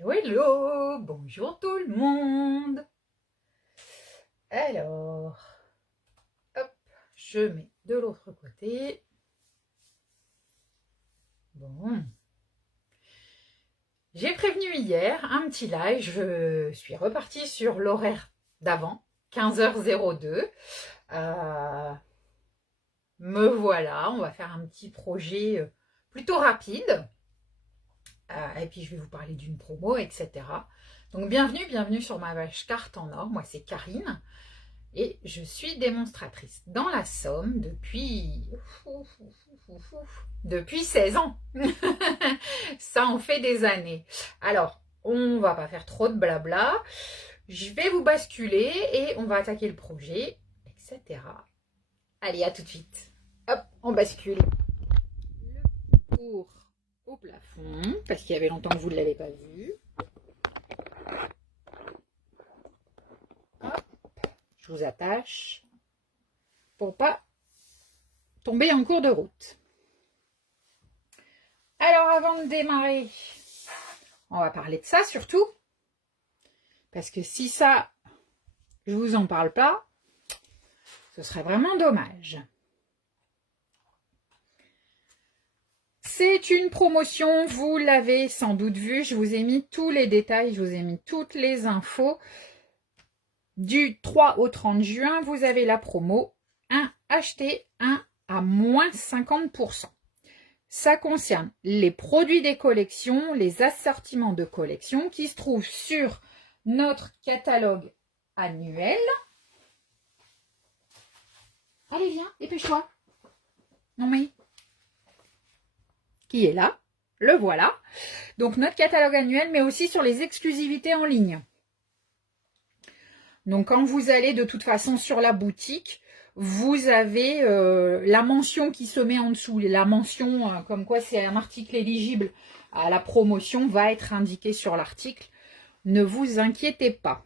Hello, hello, bonjour tout le monde. Alors, hop, je mets de l'autre côté. Bon, j'ai prévenu hier un petit live, je suis repartie sur l'horaire d'avant, 15h02. Me voilà, on va faire un petit projet plutôt rapide. Et puis je vais vous parler d'une promo, etc. Donc bienvenue sur ma vache carte en or. Moi c'est Karine et je suis démonstratrice dans la Somme depuis 16 ans. Ça en fait des années. Alors on va pas faire trop de blabla. Je vais vous basculer et on va attaquer le projet, etc. Allez, à tout de suite. Hop, on bascule. Le cours au plafond, parce qu'il y avait longtemps que vous ne l'avez pas vu. Hop, je vous attache pour pas tomber en cours de route. Alors avant de démarrer, on va parler de ça surtout, parce que si ça, je vous en parle pas, ce serait vraiment dommage. C'est une promotion, vous l'avez sans doute vu, je vous ai mis tous les détails, je vous ai mis toutes les infos. Du 3 au 30 juin, vous avez la promo 1 acheté, 1 à moins 50%. Ça concerne les produits des collections, les assortiments de collections qui se trouvent sur notre catalogue annuel. Allez, viens, dépêche-toi. Non mais, qui est là? Le voilà. Donc notre catalogue annuel, mais aussi sur les exclusivités en ligne. Donc quand vous allez de toute façon sur la boutique, vous avez la mention qui se met en dessous. La mention comme quoi c'est un article éligible à la promotion va être indiquée sur l'article. Ne vous inquiétez pas.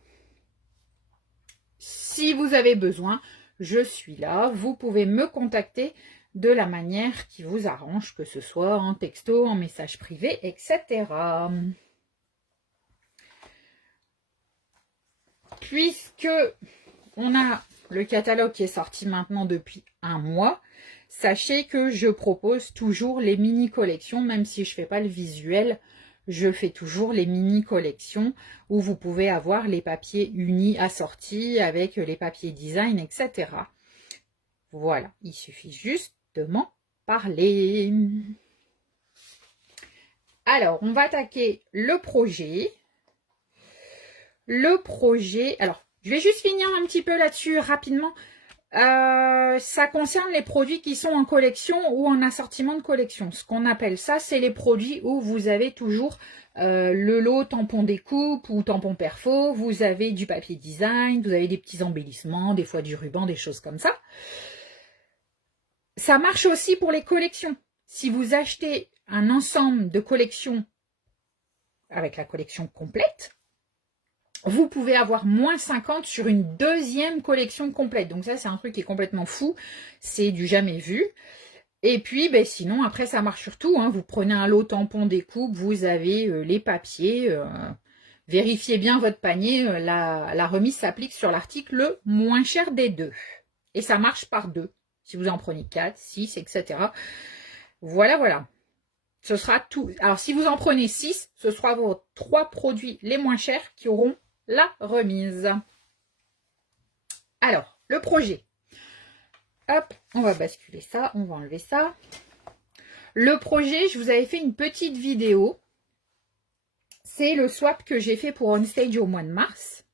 Si vous avez besoin, je suis là. Vous pouvez me contacter de la manière qui vous arrange, que ce soit en texto, en message privé, etc. Puisque on a le catalogue qui est sorti maintenant depuis un mois, sachez que je propose toujours les mini-collections, même si je ne fais pas le visuel, je fais toujours les mini-collections où vous pouvez avoir les papiers unis assortis avec les papiers design, etc. Voilà, il suffit juste de m'en parler. Alors, on va attaquer le projet. Alors, je vais juste finir un petit peu là-dessus rapidement. Ça concerne les produits qui sont en collection ou en assortiment de collection. Ce qu'on appelle ça, c'est les produits où vous avez toujours le lot tampon découpe ou tampon perfo, vous avez du papier design, vous avez des petits embellissements, des fois du ruban, des choses comme ça. Ça marche aussi pour les collections. Si vous achetez un ensemble de collections avec la collection complète, vous pouvez avoir moins 50 sur une deuxième collection complète. Donc ça, c'est un truc qui est complètement fou. C'est du jamais vu. Et puis, sinon, après, ça marche sur tout. Vous prenez un lot tampon découpe, vous avez les papiers. Vérifiez bien votre panier. La remise s'applique sur l'article le moins cher des deux. Et ça marche par deux. Si vous en prenez 4, 6, etc. Voilà. Ce sera tout. Alors, si vous en prenez 6, ce sera vos 3 produits les moins chers qui auront la remise. Alors, le projet. Hop, on va basculer ça, on va enlever ça. Le projet, je vous avais fait une petite vidéo. C'est le swap que j'ai fait pour OnStage au mois de mars.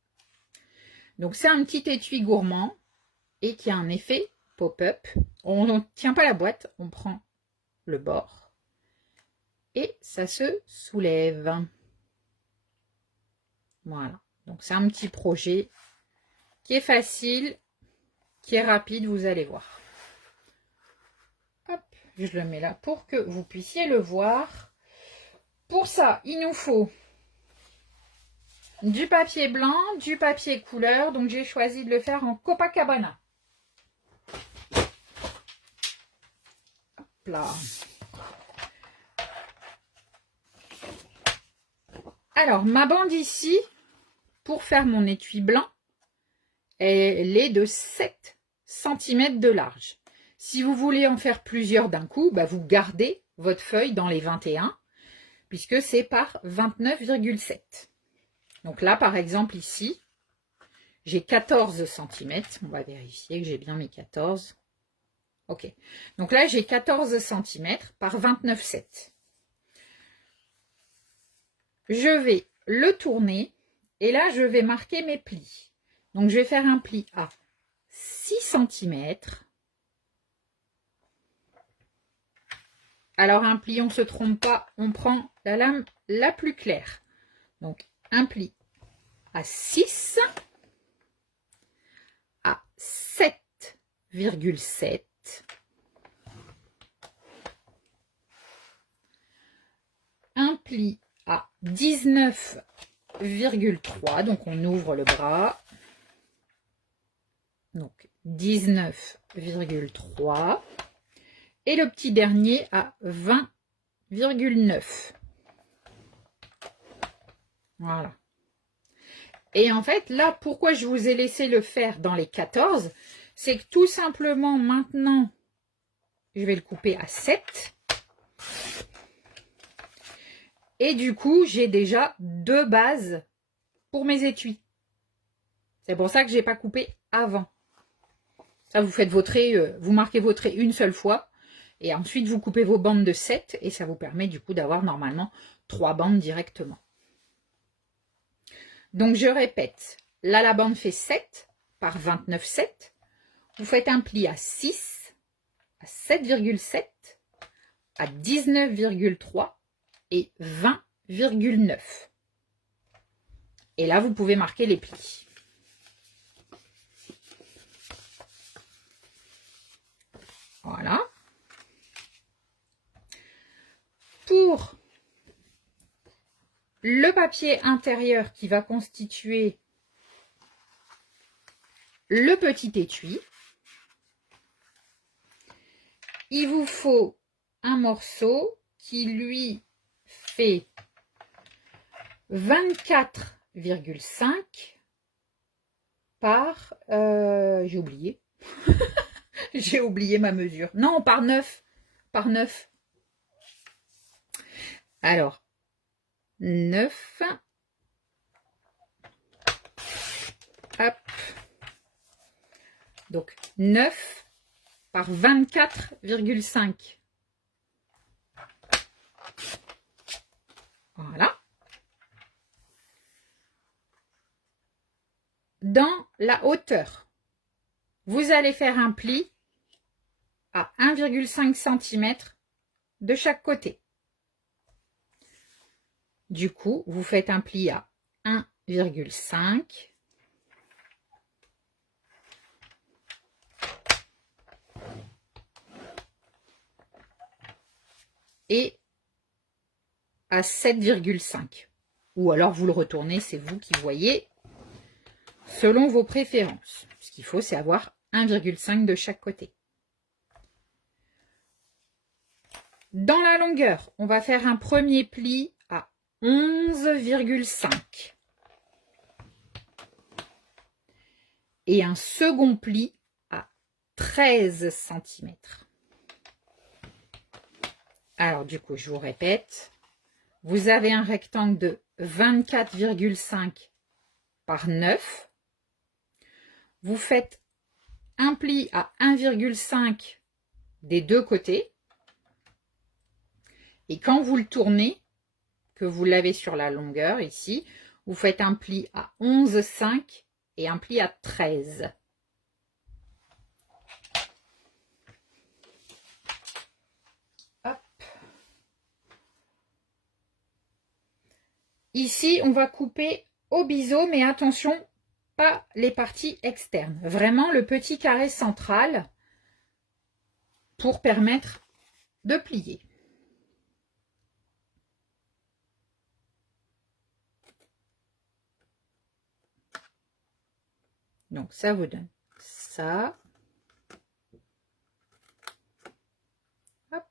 Donc, c'est un petit étui gourmand et qui a un effet pop-up. On ne tient pas la boîte, on prend le bord et ça se soulève. Voilà. Donc, c'est un petit projet qui est facile, qui est rapide, vous allez voir. Hop, je le mets là pour que vous puissiez le voir. Pour ça, il nous faut du papier blanc, du papier couleur. Donc, j'ai choisi de le faire en Copacabana. Hop là. Alors, ma bande ici, pour faire mon étui blanc, elle est de 7 cm de large. Si vous voulez en faire plusieurs d'un coup, bah vous gardez votre feuille dans les 21, puisque c'est par 29,7. Donc là, par exemple, ici, j'ai 14 cm. On va vérifier que j'ai bien mes 14. Ok. Donc là, j'ai 14 cm par 29,7. Je vais le tourner et là, je vais marquer mes plis. Donc, je vais faire un pli à 6 cm. Alors, un pli, on ne se trompe pas, on prend la lame la plus claire. Donc, un pli à 6, à 7,7, un pli à 19,3, donc on ouvre le bras. Donc 19,3 et le petit dernier à 20,9. Voilà. Et en fait, là, pourquoi je vous ai laissé le faire dans les 14, c'est que tout simplement maintenant, je vais le couper à 7. Et du coup, j'ai déjà 2 bases pour mes étuis. C'est pour ça que je n'ai pas coupé avant. Ça, vous faites vos traits, vous marquez vos traits une seule fois. Et ensuite, vous coupez vos bandes de 7 et ça vous permet du coup d'avoir normalement 3 bandes directement. Donc, je répète. Là, la bande fait 7 par 29,7. Vous faites un pli à 6, à 7,7, à 19,3 et 20,9. Et là, vous pouvez marquer les plis. Voilà. Pour le papier intérieur qui va constituer le petit étui, il vous faut un morceau qui lui fait 24,5 par... j'ai oublié. J'ai oublié ma mesure. Non, par 9. Par 9. Alors, 9. Hop. Donc, 9 par 24,5. Voilà. Dans la hauteur, vous allez faire un pli à 1,5 cm de chaque côté. Du coup, vous faites un pli à 1,5 et à 7,5. Ou alors vous le retournez, c'est vous qui voyez, selon vos préférences. Ce qu'il faut, c'est avoir 1,5 de chaque côté. Dans la longueur, on va faire un premier pli à 11,5 et un second pli à 13 cm. Alors du coup, je vous répète, vous avez un rectangle de 24,5 par 9. Vous faites un pli à 1,5 des deux côtés. Et quand vous le tournez, que vous l'avez sur la longueur ici, vous faites un pli à 11,5 et un pli à 13. Hop. Ici, on va couper au biseau, mais attention, pas les parties externes. Vraiment le petit carré central pour permettre de plier. Donc ça vous donne ça. Hop.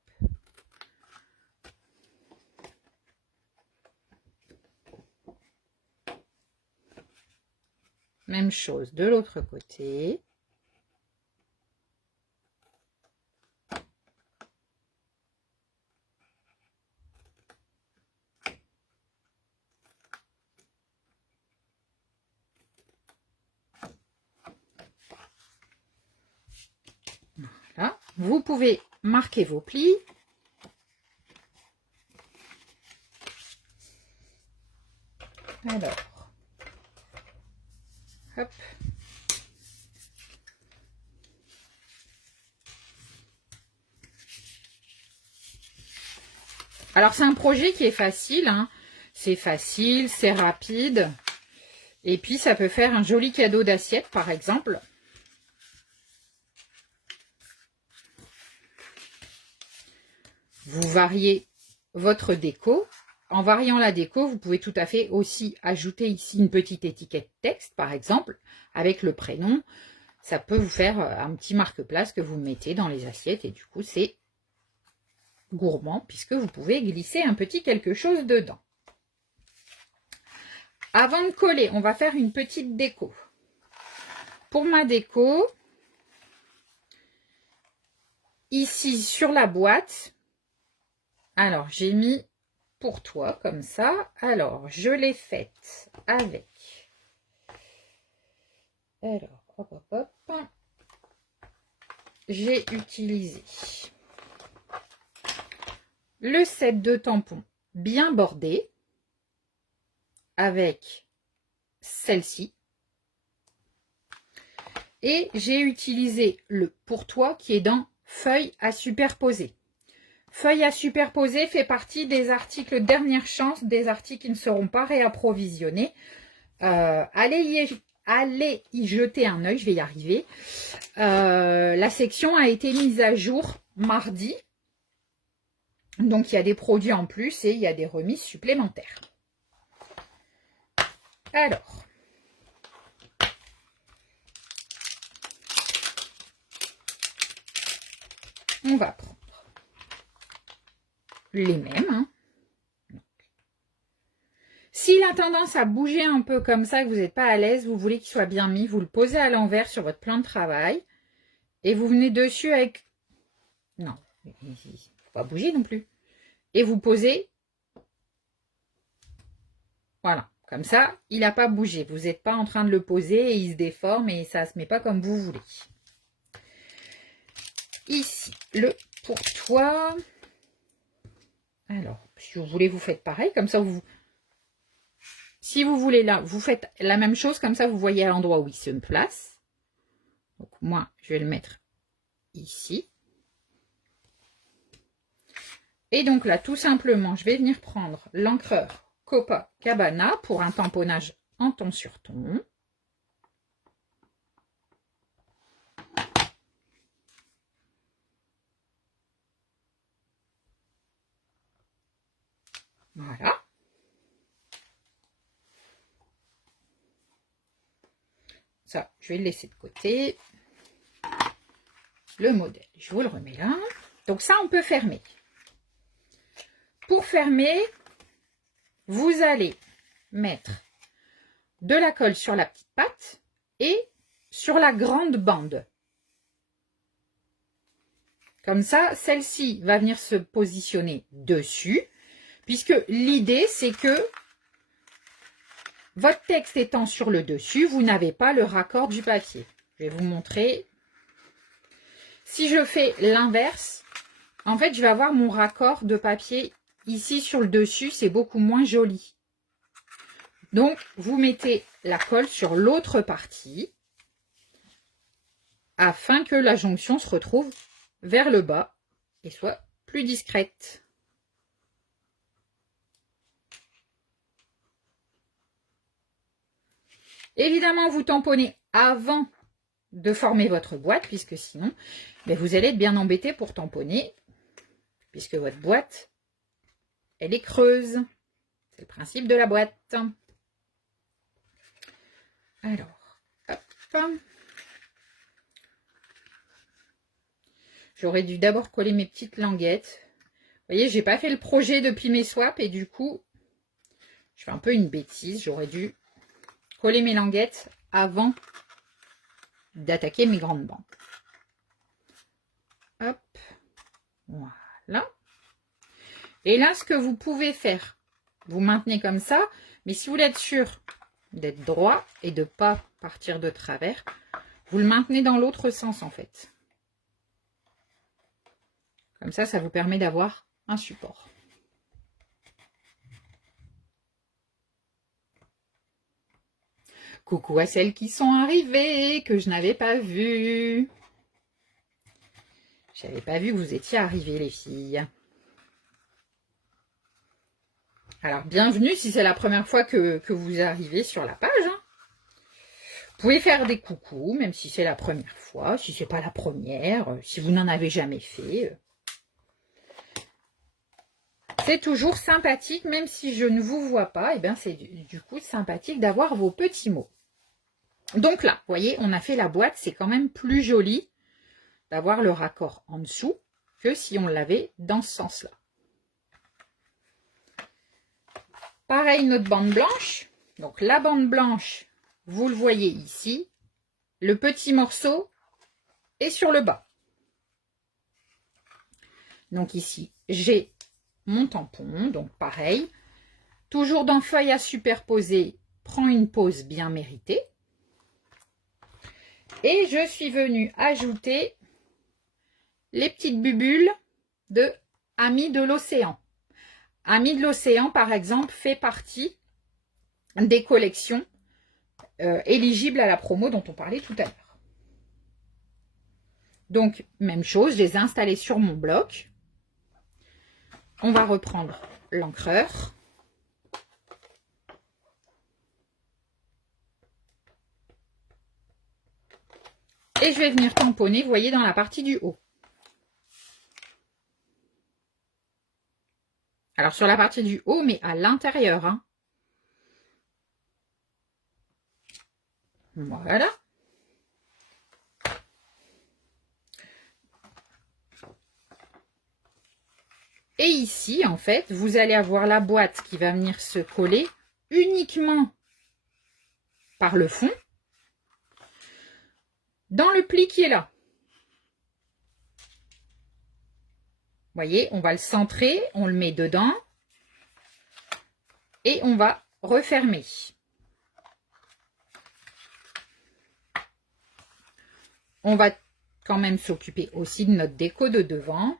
Même chose de l'autre côté. Voilà. Vous pouvez marquer vos plis. Alors, hop. Alors, c'est un projet qui est facile, hein. C'est facile, c'est rapide. Et puis, ça peut faire un joli cadeau d'assiette, par exemple. Vous variez votre déco. En variant la déco, vous pouvez tout à fait aussi ajouter ici une petite étiquette texte, par exemple, avec le prénom. Ça peut vous faire un petit marque-place que vous mettez dans les assiettes et du coup, c'est gourmand puisque vous pouvez glisser un petit quelque chose dedans. Avant de coller, on va faire une petite déco. Pour ma déco, ici sur la boîte, alors j'ai mis pour toi comme ça. Alors je l'ai faite avec, alors hop hop hop, j'ai utilisé le set de tampons bien bordé avec celle-ci et j'ai utilisé le pour toi qui est dans feuille à superposer. Feuille à superposer fait partie des articles dernière chance, des articles qui ne seront pas réapprovisionnés. Allez y jeter un œil, je vais y arriver. La section a été mise à jour mardi. Donc, il y a des produits en plus et il y a des remises supplémentaires. Alors, on va prendre les mêmes. Hein. S'il a tendance à bouger un peu comme ça, que vous n'êtes pas à l'aise, vous voulez qu'il soit bien mis, vous le posez à l'envers sur votre plan de travail et vous venez dessus avec... Non, il ne faut pas bouger non plus. Et vous posez... Voilà, comme ça, il n'a pas bougé. Vous n'êtes pas en train de le poser et il se déforme et ça ne se met pas comme vous voulez. Ici, le pour toi... Alors, si vous voulez, vous faites pareil. Comme ça, si vous voulez là, vous faites la même chose. Comme ça, vous voyez à l'endroit où il se place. Donc, moi, je vais le mettre ici. Et donc là, tout simplement, je vais venir prendre l'encreur Copacabana pour un tamponnage en ton sur ton. Voilà. Ça, je vais le laisser de côté. Le modèle, je vous le remets là. Donc ça, on peut fermer. Pour fermer, vous allez mettre de la colle sur la petite patte et sur la grande bande. Comme ça, celle-ci va venir se positionner dessus, puisque l'idée, c'est que votre texte étant sur le dessus, vous n'avez pas le raccord du papier. Je vais vous montrer. Si je fais l'inverse, en fait, je vais avoir mon raccord de papier ici sur le dessus, c'est beaucoup moins joli. Donc, vous mettez la colle sur l'autre partie afin que la jonction se retrouve vers le bas et soit plus discrète. Évidemment, vous tamponnez avant de former votre boîte, puisque sinon, vous allez être bien embêté pour tamponner, puisque votre boîte, elle est creuse. C'est le principe de la boîte. Alors, hop. J'aurais dû d'abord coller mes petites languettes. Vous voyez, j'ai pas fait le projet depuis mes swaps et du coup, je fais un peu une bêtise. J'aurais dû coller mes languettes avant d'attaquer mes grandes bandes. Hop, voilà. Et là, ce que vous pouvez faire, vous maintenez comme ça, mais si vous voulez être sûr d'être droit et de ne pas partir de travers, vous le maintenez dans l'autre sens en fait. Comme ça vous permet d'avoir un support. Coucou à celles qui sont arrivées, que je n'avais pas vues. Je n'avais pas vu que vous étiez arrivées, les filles. Alors, bienvenue si c'est la première fois que vous arrivez sur la page. Hein. Vous pouvez faire des coucous, même si c'est la première fois, si c'est pas la première, si vous n'en avez jamais fait. C'est toujours sympathique, même si je ne vous vois pas, et bien c'est du coup sympathique d'avoir vos petits mots. Donc là, vous voyez, on a fait la boîte, c'est quand même plus joli d'avoir le raccord en dessous que si on l'avait dans ce sens-là. Pareil, notre bande blanche. Donc la bande blanche, vous le voyez ici, le petit morceau est sur le bas. Donc ici, j'ai mon tampon, donc pareil. Toujours dans feuille à superposer, prends une pause bien méritée. Et je suis venue ajouter les petites bubules de Amis de l'Océan. Amis de l'Océan, par exemple, fait partie des collections éligibles à la promo dont on parlait tout à l'heure. Donc, même chose, je les ai installés sur mon bloc. On va reprendre l'encreur. Et je vais venir tamponner, vous voyez, dans la partie du haut. Alors, sur la partie du haut, mais à l'intérieur. Hein. Voilà. Et ici, en fait, vous allez avoir la boîte qui va venir se coller uniquement par le fond dans le pli qui est là. Vous voyez, on va le centrer, on le met dedans et on va refermer. On va quand même s'occuper aussi de notre déco de devant.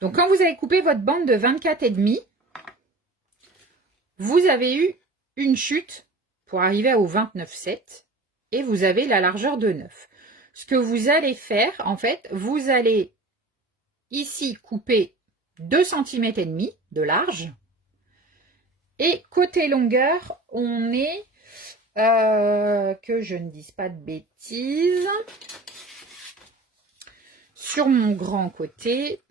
Donc, quand vous avez coupé votre bande de 24,5, vous avez eu une chute pour arriver au 29,7 et vous avez la largeur de 9. Ce que vous allez faire, en fait, vous allez ici couper 2,5 cm de large. Et côté longueur, on est, que je ne dise pas de bêtises, sur mon grand côté.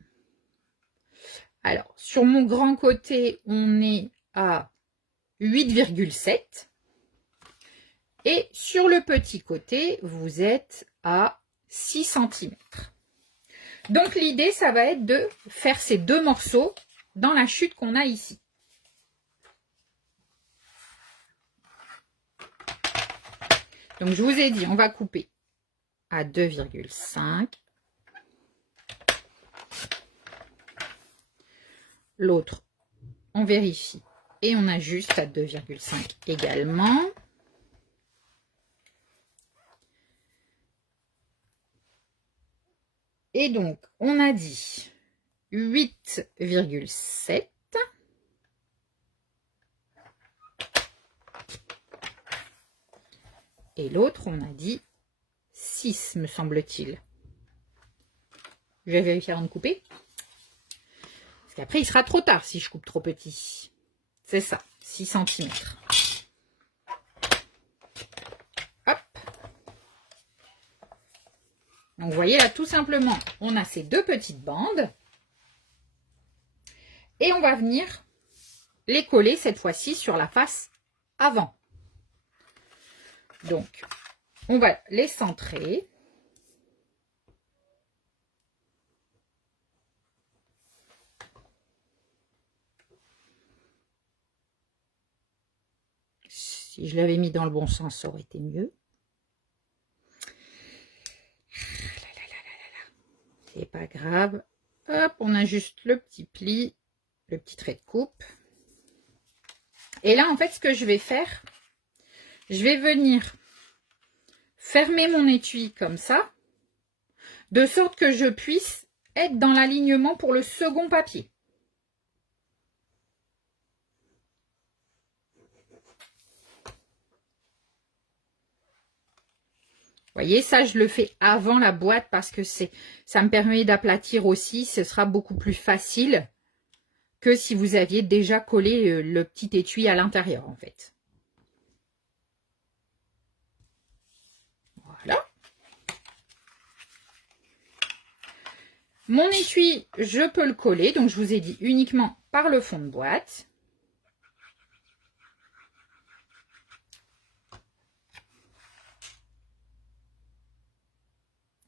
Alors, sur mon grand côté, on est à 8,7. Et sur le petit côté, vous êtes à 6 cm. Donc, l'idée, ça va être de faire ces deux morceaux dans la chute qu'on a ici. Donc, je vous ai dit, on va couper à 2,5. L'autre, on vérifie et on ajuste à 2,5 également. Et donc, on a dit 8,7. Et l'autre, on a dit 6, me semble-t-il. Je vais vérifier avant de couper. Parce qu'après, il sera trop tard si je coupe trop petit. C'est ça, 6 cm. Hop. Donc, vous voyez là, tout simplement, on a ces deux petites bandes. Et on va venir les coller cette fois-ci sur la face avant. Donc, on va les centrer. Si je l'avais mis dans le bon sens, ça aurait été mieux. C'est pas grave. Hop, on a juste le petit pli, le petit trait de coupe. Et là, en fait, ce que je vais faire, je vais venir fermer mon étui comme ça, de sorte que je puisse être dans l'alignement pour le second papier. Vous voyez, ça, je le fais avant la boîte parce que ça me permet d'aplatir aussi. Ce sera beaucoup plus facile que si vous aviez déjà collé le petit étui à l'intérieur, en fait. Voilà. Mon étui, je peux le coller. Donc, je vous ai dit uniquement par le fond de boîte.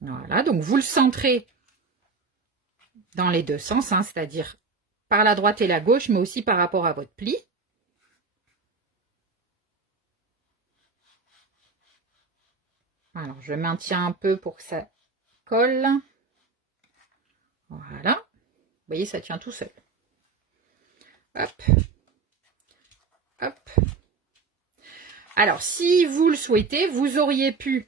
Voilà, donc vous le centrez dans les deux sens, hein, c'est-à-dire par la droite et la gauche, mais aussi par rapport à votre pli. Alors, je maintiens un peu pour que ça colle. Voilà. Vous voyez, ça tient tout seul. Hop. Hop. Alors, si vous le souhaitez, vous auriez pu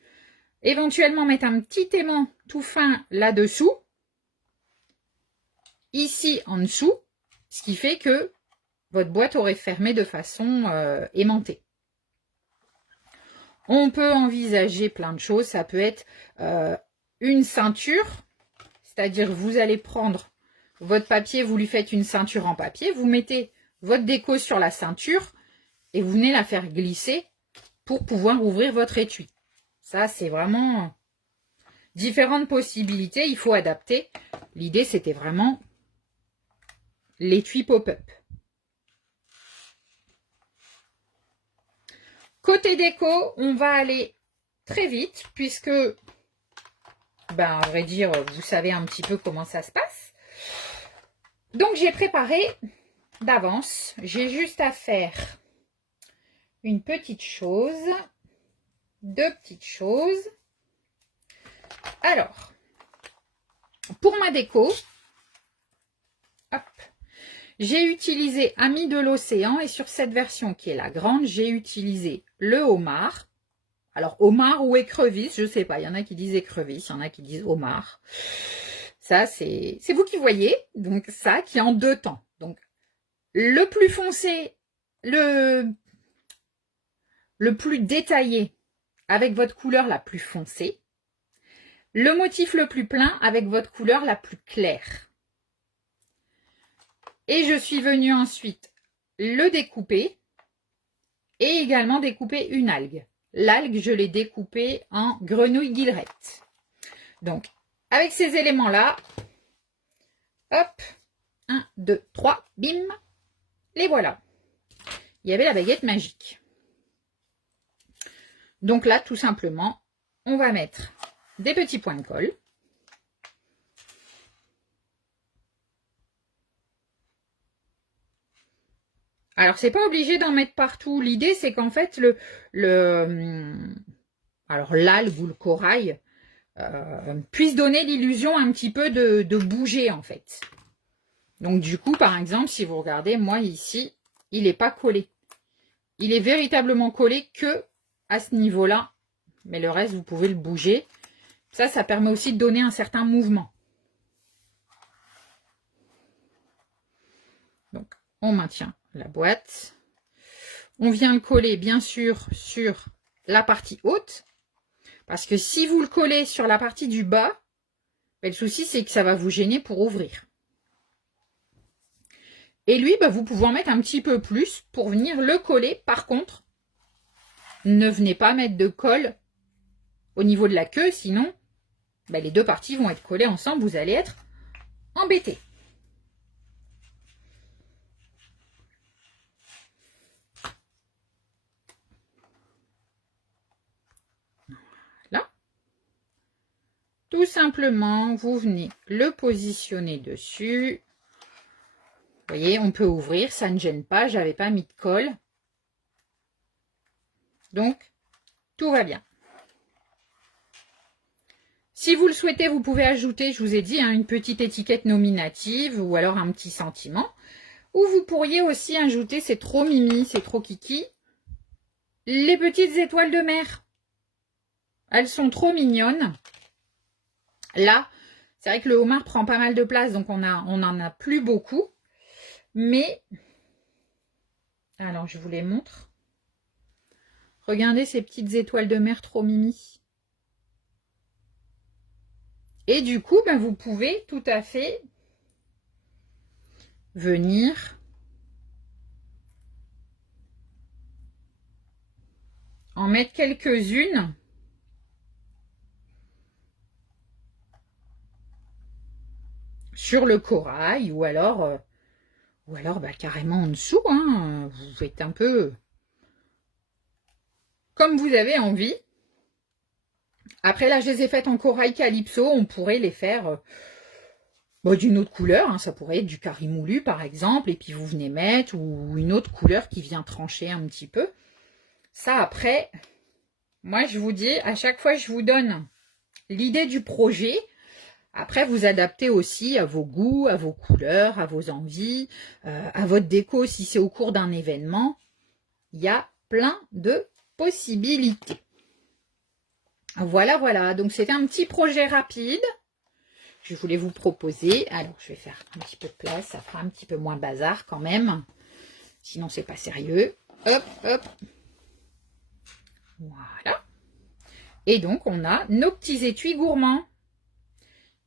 éventuellement mettre un petit aimant tout fin là-dessous, ici en dessous, ce qui fait que votre boîte aurait fermé de façon aimantée. On peut envisager plein de choses. Ça peut être une ceinture, c'est-à-dire vous allez prendre votre papier, vous lui faites une ceinture en papier, vous mettez votre déco sur la ceinture et vous venez la faire glisser pour pouvoir ouvrir votre étui. Ça, c'est vraiment différentes possibilités. Il faut adapter. L'idée, c'était vraiment l'étui pop-up. Côté déco, on va aller très vite puisque, à vrai dire, vous savez un petit peu comment ça se passe. Donc, j'ai préparé d'avance. J'ai juste à faire une petite chose, deux petites choses. Alors, pour ma déco, j'ai utilisé Amis de l'océan et sur cette version qui est la grande, j'ai utilisé le homard. Alors, homard ou écrevisse, je ne sais pas. Il y en a qui disent écrevisse, il y en a qui disent homard. Ça, c'est vous qui voyez. Donc, ça qui est en deux temps. Donc, le plus foncé, le plus détaillé avec votre couleur la plus foncée. Le motif le plus plein avec votre couleur la plus claire. Et je suis venue ensuite le découper et également découper une algue. L'algue, je l'ai découpée en grenouille guillerette. Donc, avec ces éléments-là, hop, 1, 2, 3, bim, les voilà. Il y avait la baguette magique. Donc là, tout simplement, on va mettre des petits points de colle. Alors, c'est pas obligé d'en mettre partout. L'idée, c'est qu'en fait, alors l'algue ou le corail puisse donner l'illusion un petit peu de bouger, en fait. Donc, du coup, par exemple, si vous regardez, moi, ici, il n'est pas collé. Il est véritablement collé que à ce niveau-là. Mais le reste, vous pouvez le bouger. Ça permet aussi de donner un certain mouvement. Donc, on maintient la boîte. On vient le coller, bien sûr, sur la partie haute. Parce que si vous le collez sur la partie du bas, le souci, c'est que ça va vous gêner pour ouvrir. Et lui, vous pouvez en mettre un petit peu plus pour venir le coller. Par contre, ne venez pas mettre de colle au niveau de la queue, sinon, les deux parties vont être collées ensemble. Vous allez être embêtés. Tout simplement, vous venez le positionner dessus. Vous voyez, on peut ouvrir, ça ne gêne pas, j'avais pas mis de colle. Donc, tout va bien. Si vous le souhaitez, vous pouvez ajouter, je vous ai dit, hein, une petite étiquette nominative ou alors un petit sentiment. Ou vous pourriez aussi ajouter, c'est trop mimi, c'est trop kiki, les petites étoiles de mer. Elles sont trop mignonnes. Là, c'est vrai que le homard prend pas mal de place, donc on n'en a plus beaucoup. Mais, alors je vous les montre. Regardez ces petites étoiles de mer trop mimi. Et du coup, ben, vous pouvez tout à fait venir en mettre quelques-unes. Sur le corail ou alors bah, carrément en dessous. Hein. Vous faites un peu comme vous avez envie. Après là, je les ai faites en corail calypso. On pourrait les faire d'une autre couleur. Hein. Ça pourrait être du carimoulu par exemple. Et puis vous venez mettre ou une autre couleur qui vient trancher un petit peu. Ça après, moi je vous dis, à chaque fois je vous donne l'idée du projet. Après, vous adaptez aussi à vos goûts, à vos couleurs, à vos envies, à votre déco si c'est au cours d'un événement. Il y a plein de possibilités. Voilà, voilà. Donc, c'était un petit projet rapide. Je voulais vous proposer. Alors, je vais faire un petit peu de place. Ça fera un petit peu moins bazar quand même. Sinon, c'est pas sérieux. Hop, hop. Voilà. Et donc, on a nos petits étuis gourmands.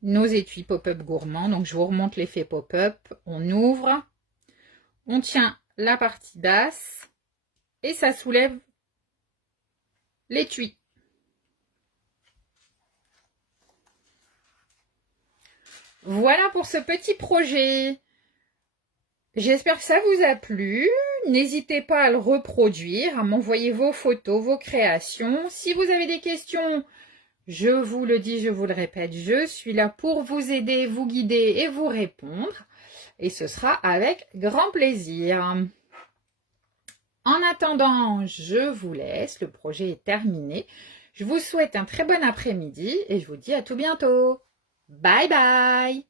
Nos étuis pop-up gourmands. Donc, je vous remonte l'effet pop-up. On ouvre. On tient la partie basse. Et ça soulève l'étui. Voilà pour ce petit projet. J'espère que ça vous a plu. N'hésitez pas à le reproduire, à m'envoyer vos photos, vos créations. Si vous avez des questions, je vous le dis, je vous le répète, je suis là pour vous aider, vous guider et vous répondre. Et ce sera avec grand plaisir. En attendant, je vous laisse. Le projet est terminé. Je vous souhaite un très bon après-midi et je vous dis à tout bientôt. Bye bye!